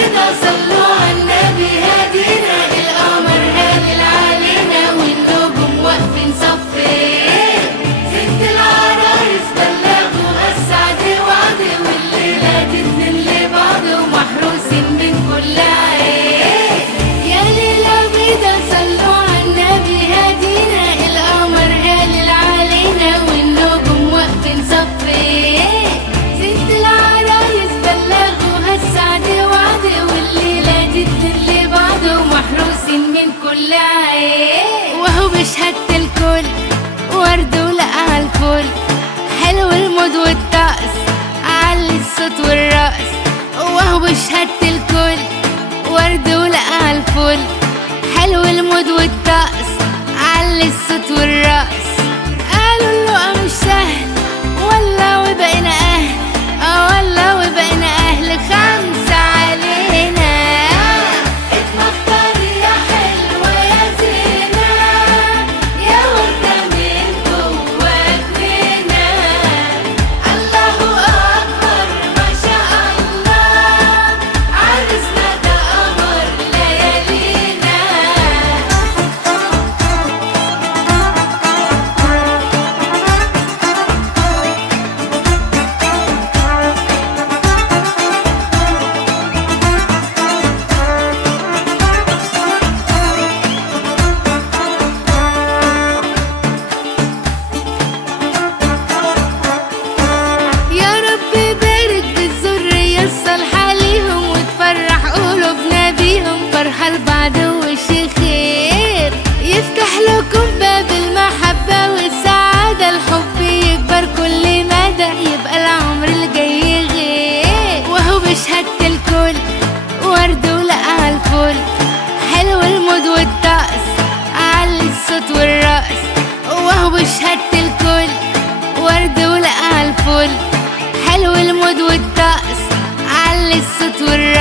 بيضا صلوا على النبي هادينا، القمر هالل علينا والنجوم واقفين صفين، ست العرايس بلغوا السعد وعد، والليلة دي اتنين لبعض ومحروسين من كل عين. يا ليلة بيضا صلوا على النبي هادينا، القمر هالل علينا والنجوم واقفين صفين، ست العرايس بلغوا السعد وعد، والليلة دي اتنين لبعض ومحروسين من كل عين. وهو بشهادة الكل ورد ولقى الفل، حلو المود والطقس علي الصوت والرقص. وهو بشهادة الكل ورد ولقى الفل، حلو المود والطقس علي الصوت والرقص. قالوا اللقا مش سهل ولا وبقينا اهل، ولا وبقينا اهل خمسة علينا. اتمختار يا حلوة يا زينة، يا وردة من جوا جنينة. الله أكبر ما شاء الله، عرسنا ده قمر ليالينا. يا رب بارك بالذرية الصالحة ليهم، وتفرح قلوبنا بيهم، فرحة لبعض وش خير. يفتح لكم باب المحبة والسعادة، الحب يكبر كل مدى، يبقى العمر الجاي غير. وهو بشهادة الكل ورد ولقى الفل، حلو المود والطقس علي الصوت والرقص. وهو بشهادة الكل ورد ولقى الفل، حلو المود والطقس علي الصوت والرقص.